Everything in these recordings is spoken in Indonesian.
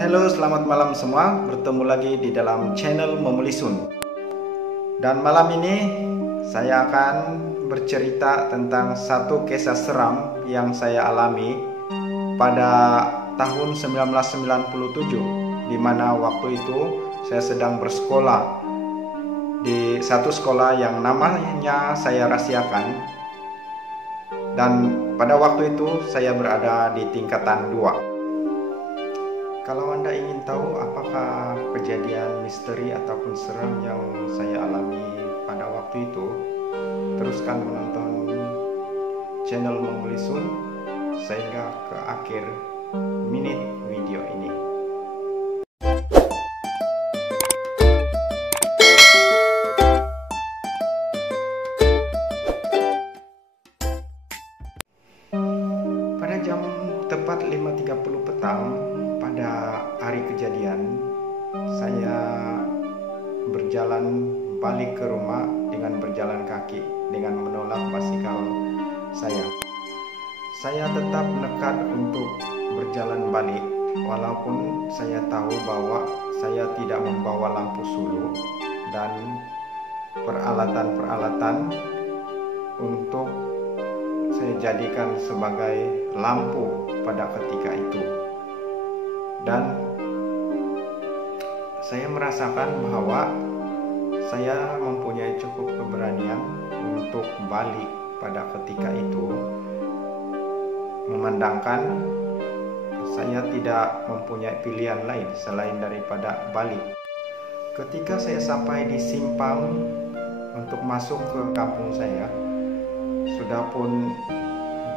Halo, selamat malam semua. Bertemu lagi di dalam channel Memulisun. Dan malam ini saya akan bercerita tentang satu kisah seram yang saya alami pada tahun 1997, di mana waktu itu saya sedang bersekolah di satu sekolah yang namanya saya rahasiakan. Dan pada waktu itu saya berada di tingkatan 2. Kalau Anda ingin tahu apakah kejadian misteri ataupun seram yang saya alami pada waktu itu, teruskan menonton channel Memulisun sehingga ke akhir menit video ini. Pada jam tepat 5.30 petang pada hari kejadian, saya berjalan balik ke rumah dengan berjalan kaki dengan menolak basikal saya. Saya tetap nekat untuk berjalan balik walaupun saya tahu bahwa saya tidak membawa lampu sulu dan peralatan-peralatan untuk saya jadikan sebagai lampu pada ketika itu. Dan saya merasakan bahwa saya mempunyai cukup keberanian untuk balik pada ketika itu, memandangkan saya tidak mempunyai pilihan lain selain daripada balik. Ketika saya sampai di simpang untuk masuk ke kampung saya, sudah pun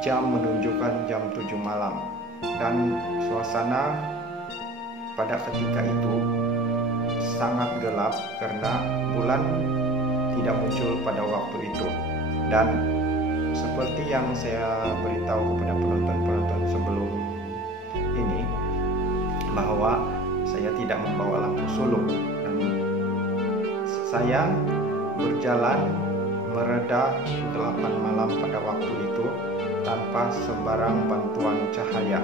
jam menunjukkan jam 7 malam dan suasana pada ketika itu sangat gelap karena bulan tidak muncul pada waktu itu. Dan seperti yang saya beritahu kepada penonton-penonton sebelum ini, bahwa saya tidak membawa lampu sulung dan saya berjalan mereda 8 malam pada waktu itu tanpa sebarang bantuan cahaya.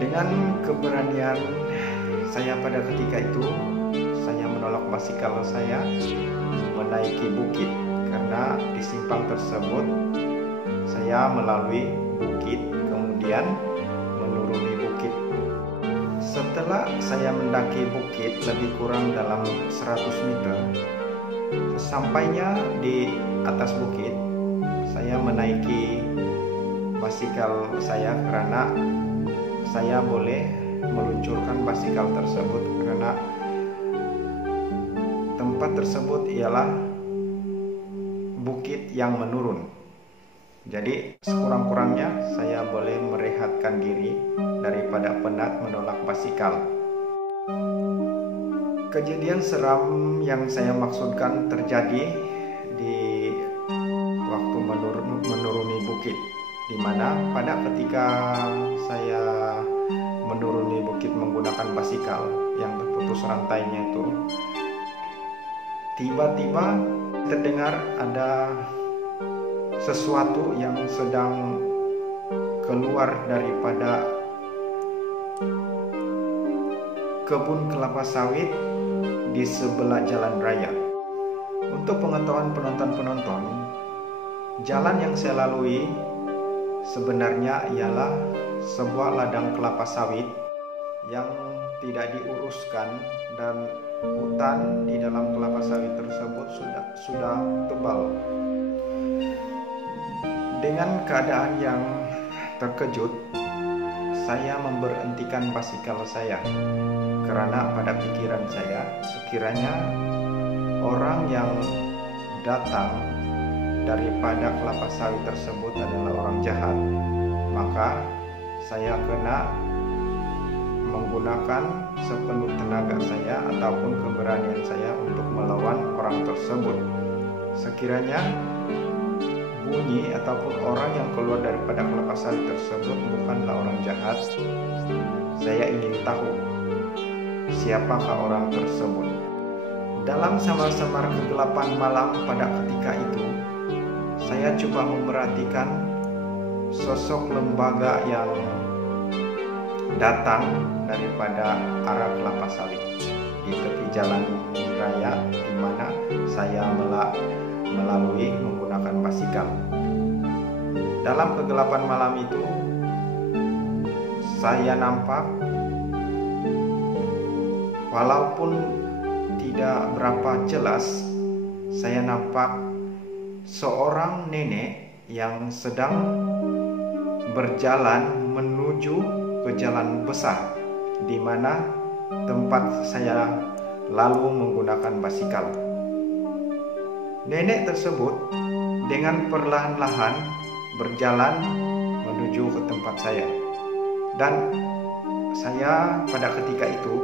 Dengan keberanian saya pada ketika itu, saya menolak basikal saya menaiki bukit, karena di simpang tersebut saya melalui bukit kemudian menuruni bukit. Setelah saya mendaki bukit lebih kurang dalam 100 meter, sesampainya di atas bukit saya menaiki basikal saya karena saya boleh meluncurkan basikal tersebut karena tempat tersebut ialah bukit yang menurun. Jadi sekurang-kurangnya saya boleh merehatkan diri daripada penat menolak basikal. Kejadian seram yang saya maksudkan terjadi di waktu menuruni bukit, di mana pada ketika saya menuruni bukit menggunakan basikal yang terputus rantainya itu, tiba-tiba terdengar ada sesuatu yang sedang keluar daripada kebun kelapa sawit di sebelah jalan raya. Untuk pengetahuan penonton-penonton, jalan yang saya lalui sebenarnya ialah sebuah ladang kelapa sawit yang tidak diuruskan, dan hutan di dalam kelapa sawit tersebut sudah tebal. Dengan keadaan yang terkejut, saya memberhentikan basikal saya karena pada pikiran saya, sekiranya orang yang datang daripada kelapa sawit tersebut adalah orang jahat, maka saya kena menggunakan sepenuh tenaga saya ataupun keberanian saya untuk melawan orang tersebut. Sekiranya bunyi ataupun orang yang keluar daripada kelapa sawit tersebut bukanlah orang jahat, saya ingin tahu siapakah orang tersebut. Dalam samar-samar kegelapan malam pada ketika itu, saya coba memperhatikan sosok lembaga yang datang daripada arah kelapa sawit di tepi jalan raya di mana saya melalui menggunakan basikal. Dalam kegelapan malam itu saya nampak, walaupun tidak berapa jelas, saya nampak seorang nenek yang sedang berjalan menuju ke jalan besar di mana tempat saya lalu menggunakan basikal. Nenek tersebut dengan perlahan-lahan berjalan menuju ke tempat saya, dan saya pada ketika itu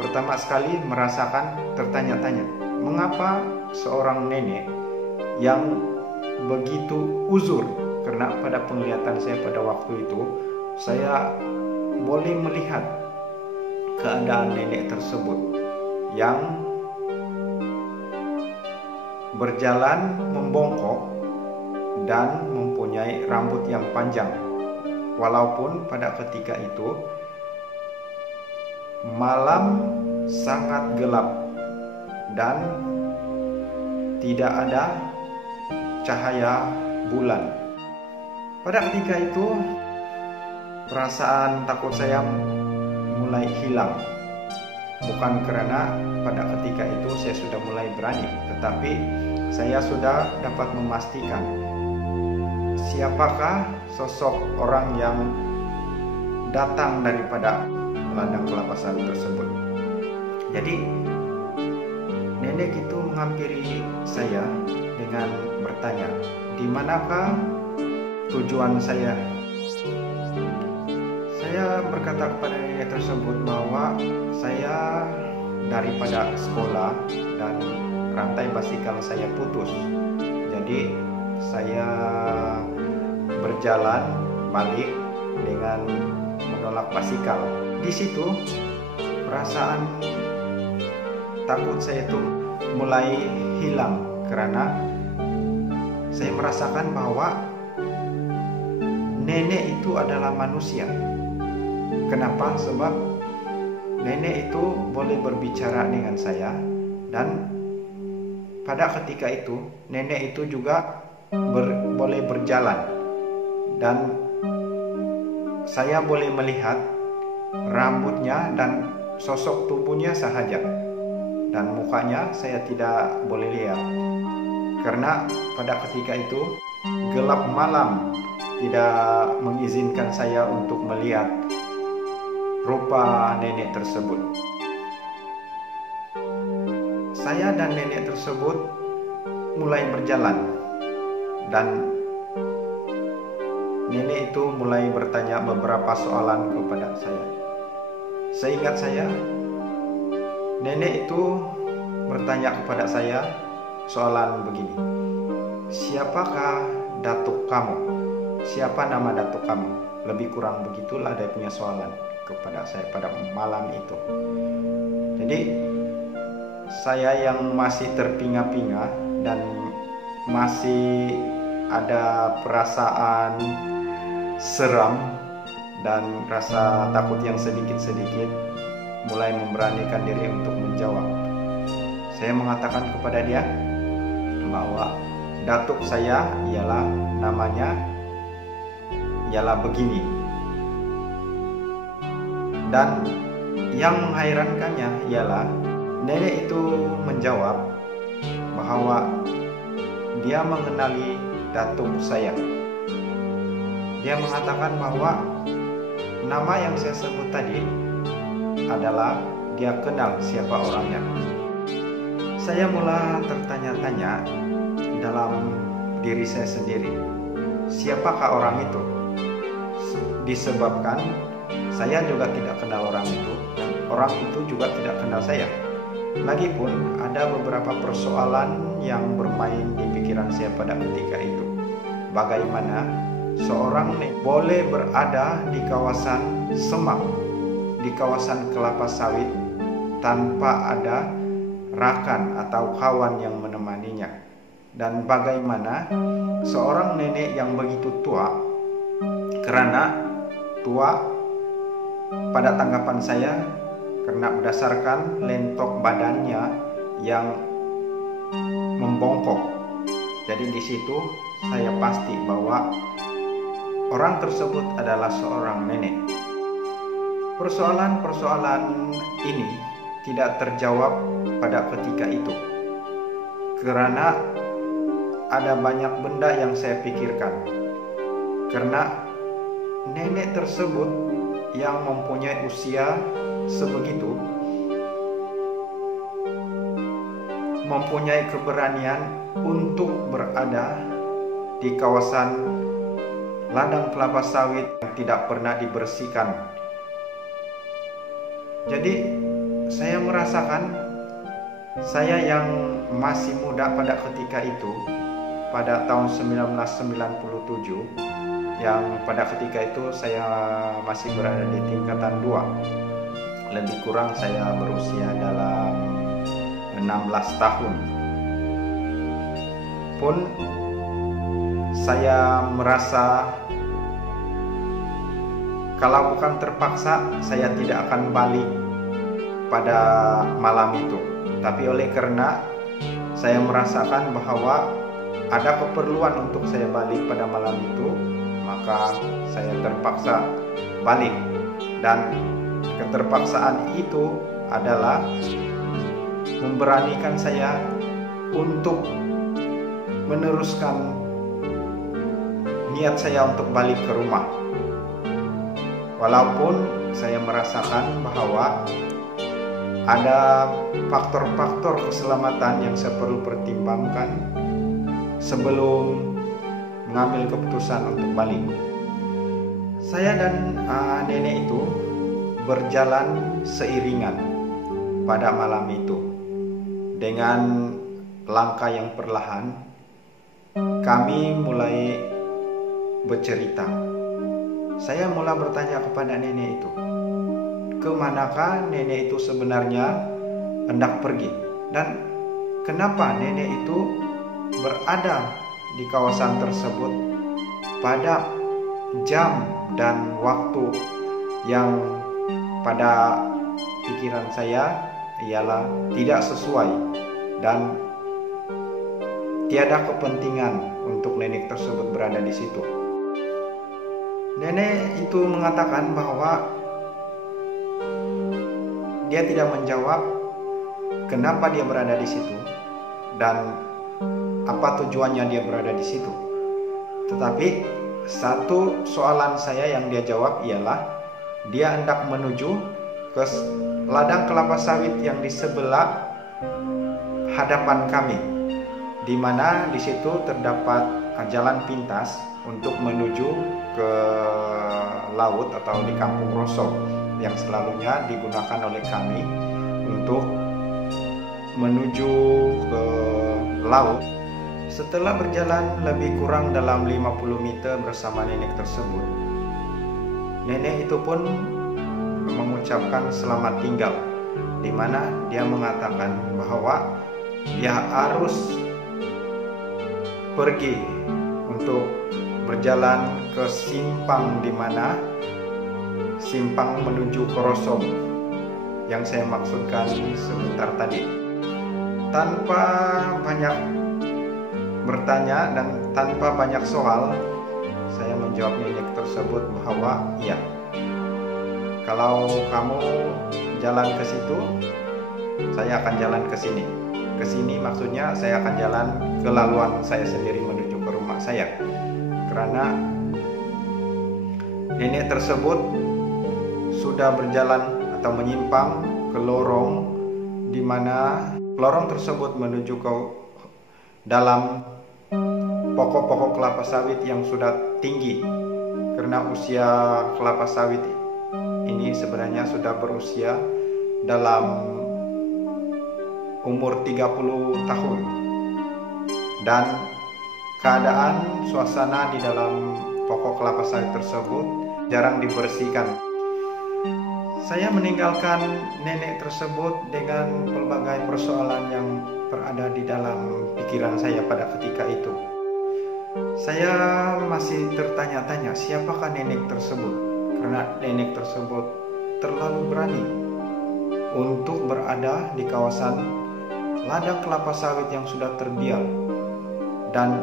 pertama sekali merasakan tertanya-tanya, mengapa seorang nenek yang begitu uzur, karena pada penglihatan saya pada waktu itu saya boleh melihat keadaan nenek tersebut yang berjalan membongkok dan mempunyai rambut yang panjang, walaupun pada ketika itu malam sangat gelap dan tidak ada cahaya bulan. Pada ketika itu perasaan takut saya mulai hilang. Bukan karena pada ketika itu saya sudah mulai berani, tetapi saya sudah dapat memastikan siapakah sosok orang yang datang daripada ladang kelapa sawit tersebut. Jadi nenek itu menghampiri saya dengan bertanya, di manakah tujuan saya? Saya berkata kepada nenek tersebut bahwa saya daripada sekolah dan rantai basikal saya putus. Jadi saya berjalan balik dengan menolak basikal. Di situ perasaan takut saya itu mulai hilang karena saya merasakan bahwa nenek itu adalah manusia. Kenapa? Sebab nenek itu boleh berbicara dengan saya, dan pada ketika itu nenek itu juga boleh berjalan, dan saya boleh melihat rambutnya dan sosok tubuhnya sahaja, dan mukanya saya tidak boleh lihat karena pada ketika itu gelap malam tidak mengizinkan saya untuk melihat rupa nenek tersebut. Saya dan nenek tersebut mulai berjalan, dan nenek itu mulai bertanya beberapa soalan kepada saya. Seingat saya, nenek itu bertanya kepada saya soalan begini, siapakah datuk kamu? Siapa nama datuk kamu? Lebih kurang begitulah dia punya soalan kepada saya pada malam itu. Jadi saya yang masih terpinga-pinga dan masih ada perasaan seram dan rasa takut yang sedikit-sedikit mulai memberanikan diri untuk menjawab. Saya mengatakan kepada dia bahwa datuk saya namanya ialah begini. Dan yang menghairankannya ialah nenek itu menjawab bahwa dia mengenali datuk saya. Dia mengatakan bahwa nama yang saya sebut tadi adalah dia kenal siapa orangnya. Saya mulai tertanya-tanya dalam diri saya sendiri, siapakah orang itu? Disebabkan saya juga tidak kenal orang itu, dan orang itu juga tidak kenal saya. Lagipun ada beberapa persoalan yang bermain di pikiran saya pada ketika itu. Bagaimana seorang boleh berada di kawasan semak, di kawasan kelapa sawit tanpa ada rakan atau kawan yang menemaninya, dan bagaimana seorang nenek yang begitu tua, karena tua pada tanggapan saya karena berdasarkan lentok badannya yang membongkok. Jadi di situ saya pasti bahwa orang tersebut adalah seorang nenek. Persoalan-persoalan ini tidak terjawab pada ketika itu karena ada banyak benda yang saya pikirkan. Karena nenek tersebut yang mempunyai usia sebegitu mempunyai keberanian untuk berada di kawasan ladang kelapa sawit yang tidak pernah dibersihkan. Jadi saya merasakan saya yang masih muda pada ketika itu, pada tahun 1997, yang pada ketika itu saya masih berada di tingkatan 2. Lebih kurang saya berusia dalam 16 tahun. Pun saya merasa kalau bukan terpaksa saya tidak akan balik pada malam itu. Tapi oleh karena saya merasakan bahwa ada keperluan untuk saya balik pada malam itu, maka saya terpaksa balik. Dan keterpaksaan itu adalah memberanikan saya untuk meneruskan niat saya untuk balik ke rumah. Walaupun saya merasakan bahwa ada faktor-faktor keselamatan yang saya perlu pertimbangkan sebelum mengambil keputusan untuk balik. Saya dan nenek itu berjalan seiringan pada malam itu. Dengan langkah yang perlahan, kami mulai bercerita. Saya mulai bertanya kepada nenek itu, kemanakah nenek itu sebenarnya hendak pergi? Dan kenapa nenek itu berada di kawasan tersebut pada jam dan waktu yang pada pikiran saya ialah tidak sesuai dan tiada kepentingan untuk nenek tersebut berada di situ. Nenek itu mengatakan bahwa dia tidak menjawab kenapa dia berada di situ dan apa tujuannya dia berada di situ. Tetapi satu soalan saya yang dia jawab ialah dia hendak menuju ke ladang kelapa sawit yang di sebelah hadapan kami, di mana di situ terdapat jalan pintas untuk menuju ke laut atau di Kampung Roso yang selalunya digunakan oleh kami untuk menuju ke laut. Setelah berjalan lebih kurang dalam 50 meter bersama nenek tersebut, nenek itu pun mengucapkan selamat tinggal, di mana dia mengatakan bahwa dia harus pergi untuk berjalan ke simpang, di mana simpang menuju ke Roso yang saya maksudkan sebentar tadi. Tanpa banyak bertanya dan tanpa banyak soal, saya menjawab nenek tersebut bahwa iya, kalau kamu jalan ke situ, saya akan jalan ke sini. Ke sini maksudnya saya akan jalan ke laluan saya sendiri menuju ke rumah saya. Karena nenek tersebut sudah berjalan atau menyimpang ke lorong, di mana lorong tersebut menuju ke dalam pokok-pokok kelapa sawit yang sudah tinggi. Karena usia kelapa sawit ini sebenarnya sudah berusia dalam umur 30 tahun. Dan keadaan suasana di dalam pokok kelapa sawit tersebut jarang dibersihkan. Saya meninggalkan nenek tersebut dengan pelbagai persoalan yang berada di dalam pikiran saya pada ketika itu. Saya masih tertanya-tanya siapakah nenek tersebut, karena nenek tersebut terlalu berani untuk berada di kawasan ladang kelapa sawit yang sudah terbiar dan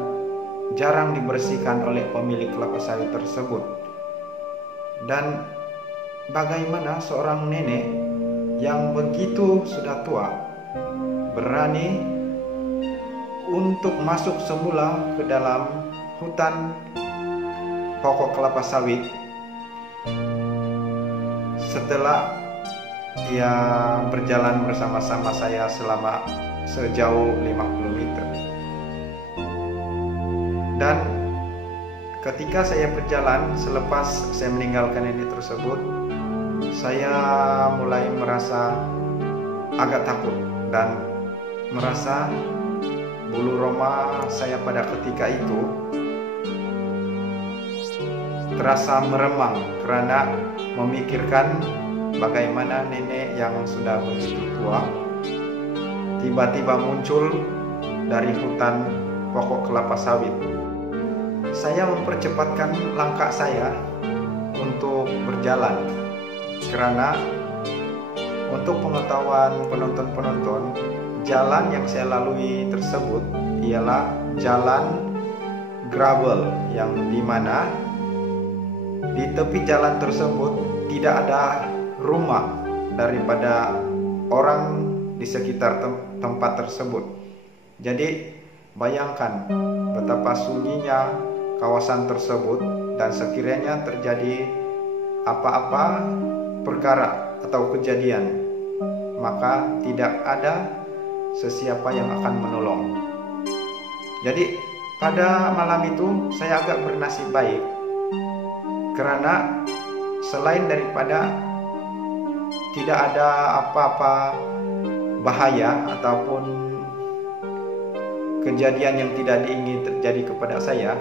jarang dibersihkan oleh pemilik kelapa sawit tersebut. Dan bagaimana seorang nenek yang begitu sudah tua berani untuk masuk semula ke dalam hutan pokok kelapa sawit setelah ia berjalan bersama-sama saya selama sejauh 50 meter. Dan ketika saya berjalan, selepas saya meninggalkan nenek tersebut, saya mulai merasa agak takut dan merasa bulu roma saya pada ketika itu terasa meremang karena memikirkan bagaimana nenek yang sudah begitu tua tiba-tiba muncul dari hutan pokok kelapa sawit. Saya mempercepatkan langkah saya untuk berjalan karena untuk pengetahuan penonton-penonton, jalan yang saya lalui tersebut ialah jalan gravel yang dimana di tepi jalan tersebut tidak ada rumah daripada orang di sekitar tempat tersebut. Jadi bayangkan betapa sunyinya kawasan tersebut, dan sekiranya terjadi apa-apa perkara atau kejadian, maka tidak ada sesiapa yang akan menolong. Jadi pada malam itu saya agak bernasib baik karena selain daripada tidak ada apa-apa bahaya ataupun kejadian yang tidak diingini terjadi kepada saya,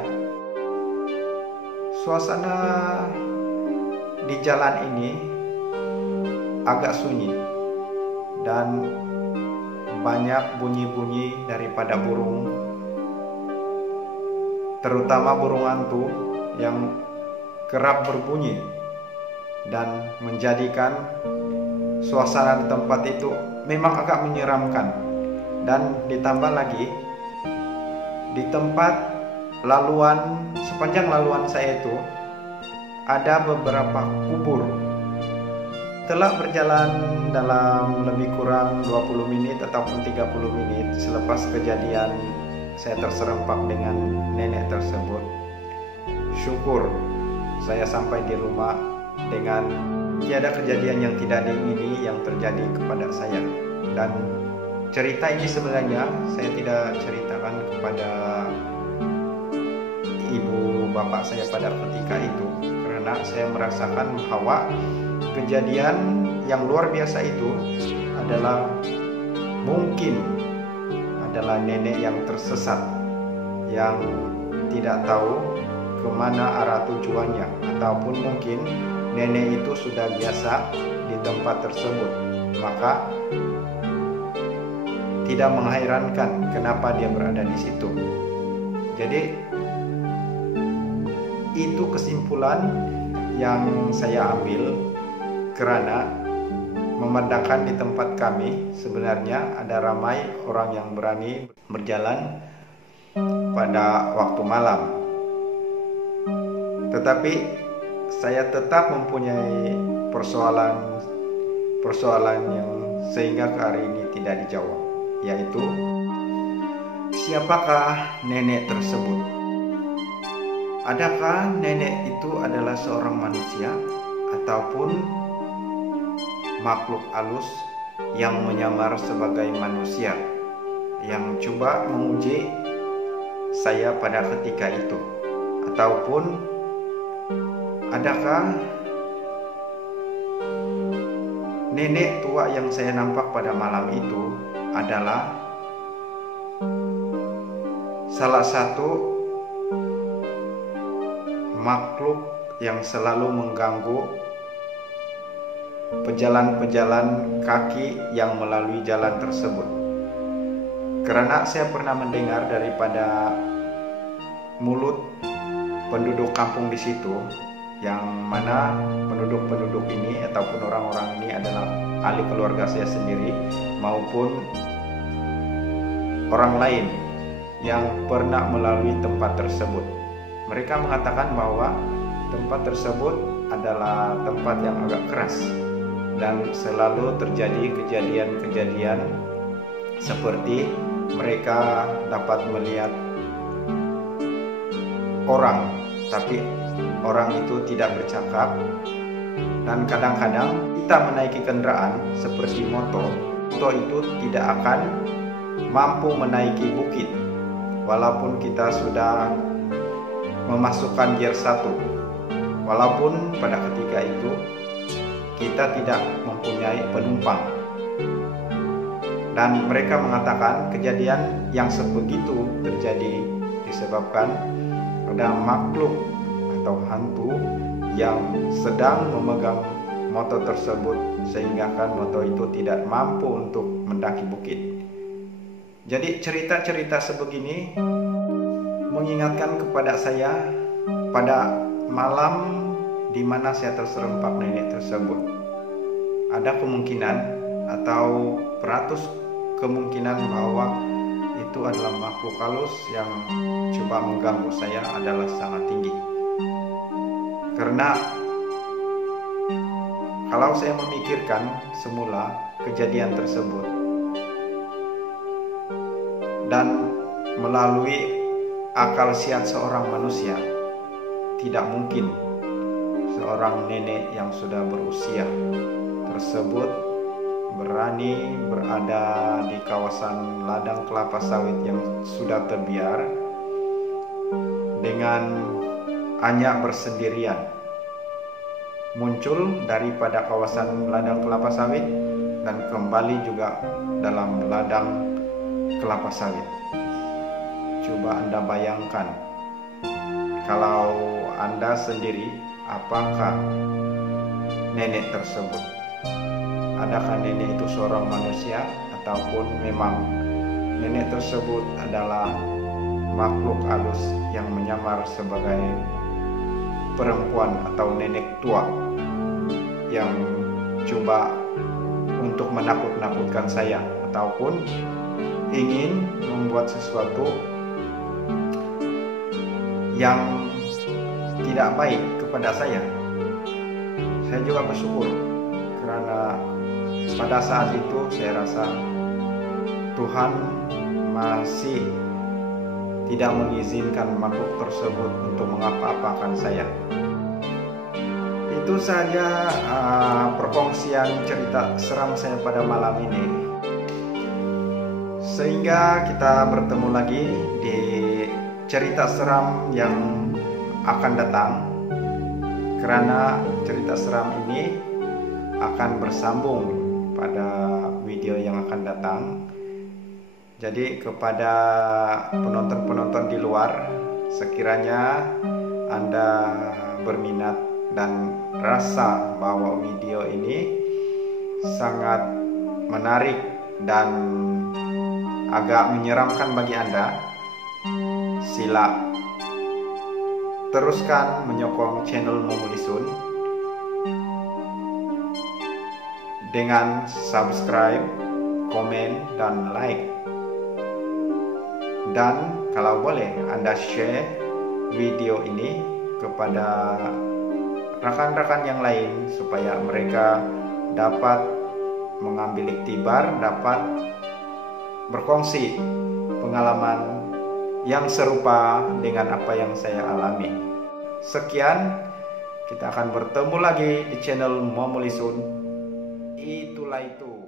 suasana di jalan ini agak sunyi dan banyak bunyi-bunyi daripada burung, terutama burung hantu yang kerap berbunyi dan menjadikan suasana di tempat itu memang agak menyeramkan. Dan ditambah lagi di tempat laluan, sepanjang laluan saya itu ada beberapa kubur. Setelah berjalan dalam lebih kurang 20 menit ataupun 30 menit selepas kejadian saya terserempak dengan nenek tersebut, syukur saya sampai di rumah dengan tiada kejadian yang tidak diingini yang terjadi kepada saya. Dan cerita ini sebenarnya saya tidak ceritakan kepada ibu bapak saya pada ketika itu karena saya merasakan bahwa kejadian yang luar biasa itu adalah mungkin adalah nenek yang tersesat, yang tidak tahu kemana arah tujuannya, ataupun mungkin nenek itu sudah biasa di tempat tersebut, maka tidak mengherankan kenapa dia berada di situ. Jadi itu kesimpulan yang saya ambil karena memandangkan di tempat kami sebenarnya ada ramai orang yang berani berjalan pada waktu malam. Tetapi saya tetap mempunyai persoalan yang sehingga ke hari ini tidak dijawab, yaitu siapakah nenek tersebut? Adakah nenek itu adalah seorang manusia ataupun makhluk halus yang menyamar sebagai manusia yang coba menguji saya pada ketika itu? Ataupun adakah nenek tua yang saya nampak pada malam itu adalah salah satu makhluk yang selalu mengganggu pejalan-pejalan kaki yang melalui jalan tersebut? Karena saya pernah mendengar daripada mulut penduduk kampung di situ, yang mana penduduk-penduduk ini ataupun orang-orang ini adalah ahli keluarga saya sendiri maupun orang lain yang pernah melalui tempat tersebut. Mereka mengatakan bahwa tempat tersebut adalah tempat yang agak keras dan selalu terjadi kejadian-kejadian seperti mereka dapat melihat orang, tapi orang itu tidak bercakap. Dan kadang-kadang kita menaiki kendaraan seperti motor itu tidak akan mampu menaiki bukit walaupun kita sudah memasukkan gear 1, walaupun pada ketika itu kita tidak mempunyai penumpang. Dan mereka mengatakan kejadian yang sebegitu terjadi disebabkan ada makhluk atau hantu yang sedang memegang motor tersebut, sehingga kan motor itu tidak mampu untuk mendaki bukit. Jadi cerita-cerita sebegini mengingatkan kepada saya pada malam di mana saya terserempak nenek tersebut. Ada kemungkinan atau beratus kemungkinan bahwa itu adalah makhluk halus yang coba mengganggu saya adalah sangat tinggi. Karena kalau saya memikirkan semula kejadian tersebut dan melalui akal sehat seorang manusia, tidak mungkin seorang nenek yang sudah berusia tersebut berani berada di kawasan ladang kelapa sawit yang sudah terbiar dengan hanya bersendirian, muncul daripada kawasan ladang kelapa sawit dan kembali juga dalam ladang kelapa sawit. Coba Anda bayangkan, kalau Anda sendiri, apakah nenek tersebut? Adakah nenek itu seorang manusia ataupun memang nenek tersebut adalah makhluk halus yang menyamar sebagai perempuan atau nenek tua yang coba untuk menakut-nakutkan saya ataupun ingin membuat sesuatu yang tidak baik kepada saya. Saya juga bersyukur karena pada saat itu saya rasa Tuhan masih tidak mengizinkan makhluk tersebut untuk mengapa-apakan saya. Itu saja perkongsian cerita seram saya pada malam ini. Sehingga kita bertemu lagi di cerita seram yang akan datang, karena cerita seram ini akan bersambung pada video yang akan datang. Jadi kepada penonton-penonton di luar, sekiranya Anda berminat dan rasa bahwa video ini sangat menarik dan agak menyeramkan bagi Anda, sila teruskan menyokong channel Momulisun dengan subscribe, komen, dan like. Dan kalau boleh Anda share video ini kepada rekan-rekan yang lain supaya mereka dapat mengambil iktibar, dapat berkongsi pengalaman yang serupa dengan apa yang saya alami. Sekian, kita akan bertemu lagi di channel Momulisun. Itulah itu.